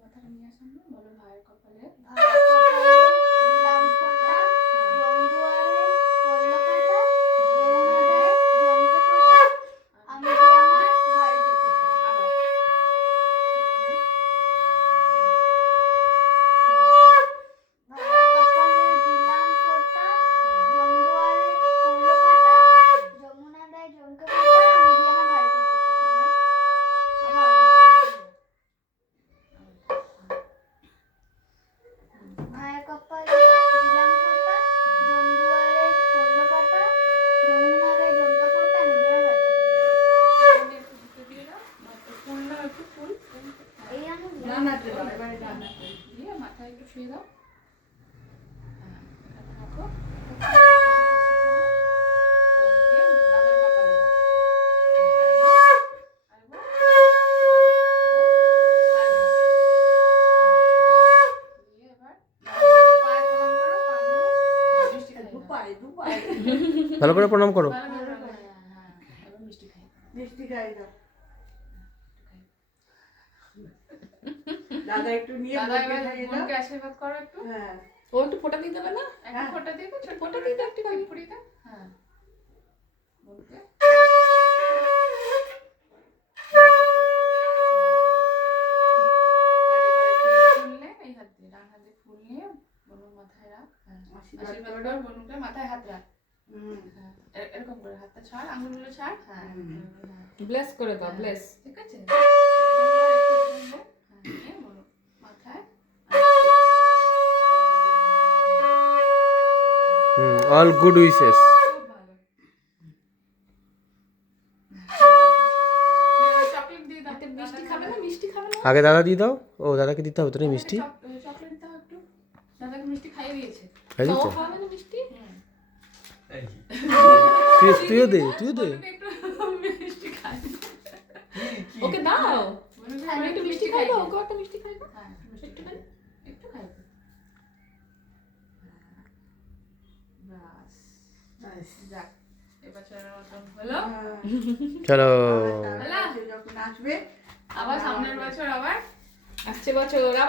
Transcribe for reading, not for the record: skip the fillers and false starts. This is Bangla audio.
মাথাটা নিয়ে আসুন, বলো ভাইয়ের কপালে দিলাম ফোঁটা, জমদুয়ারে পড়লো কাঁটা, যমুনা দেয় জমকে ফোঁটা, আমি কি আমার ভাইকে ফোঁটা। ভাইয়ের কপালে দিলাম ফোঁটা, জমদুয়ারে পড়লো কাঁটা, যমুনা দেয় জমকে ফোঁটা, আমি কি আমার ভাইকে ফোঁটা। ভাইয়ের কপালে দিলাম ফোঁটা, জমদুয়ারে পড়লো কাঁটা, যমুনা দেয় জমকে ফোঁটা, আমি কি আমার ভাইকে ফোঁটা। একটু দিতে দিয়ে দাও, ফুল না একটু ফুল এই আমি ডানাতে দাও, এবারে ডানাতে। দিয়ে মাথায় একটু শুয়ে দাও। হ্যাঁ, এটা রাখো। দিয়ে দাদার কপালে দাও। আরেকবার। দিয়ে এবার পায়ে প্রণাম করো, পা ধরো। মিষ্টি খাই দাও। দুপায়ে ভালো করে প্রণাম করো। ভালো করে প্রণাম করো। হ্যাঁ, এবার মিষ্টি খাই দাও। মিষ্টি খাই দাও। দাদা একটু নিয়ে দাদা বোনকে এবার খাইয়ে দাও। বোনকে আশীর্বাদ করো একটু। হ্যাঁ ও একটু ফোঁটা দিয়ে দেবে না? একটা ফোঁটা দিয়ে দাও, ছোট ফোঁটা দিয়ে দাও, একটু ফুড়িয়ে দাও। হ্যাঁ, বোনকে। আর এবার একটু ফুল নে, এই হাত দিয়ে, ডান হাত দিয়ে ফুল নিয়ে বোনের মাথায় রাখ। হ্যাঁ, আশীর্বাদ আশীর্বাদ করো। কর, বোনকে মাথায় হাত রাখ। হুম। হ্যাঁ, এরকম করে হাতটা ছাড়, আঙুলগুলো ছাড়। হ্যাঁ, হ্যাঁ। ব্লেস করে দাও, ব্লেস। ঠিক আছে, এরকম করে একটু ঘুরবো। হ্যাঁ, নিয়ে বোনের মাথায় অল গুড উইশেস। খুব ভালো। এবার চকলেট দিয়ে দাও। মিষ্টি খাবে না? মিষ্টি খাবে না? আগে দাদা দিয়ে দাও। ও দাদাকে দিতে হবে তো না মিষ্টি। চকলেট দাও একটু। দাদাকে মিষ্টি খাইয়ে দিয়েছে। খাই তো ও দিচ্ছ? খাবে না মিষ্টি? তুইও দে, তুইও দে। বলুন একটু মিষ্টি খাই। ওকে দাও। বলুন আমি একটু মিষ্টি খাই দাও, ওকে একটা মিষ্টি খাই দাও। হ্যাঁ, একটু খাই। একটু খাই। বাস। Nice. যাক, এবছরের মতন হলো। হ্যাঁ। চলো। আবার তার কাছে যখন আসবে আবার সামনের বছর আবার আসছে বছর আবার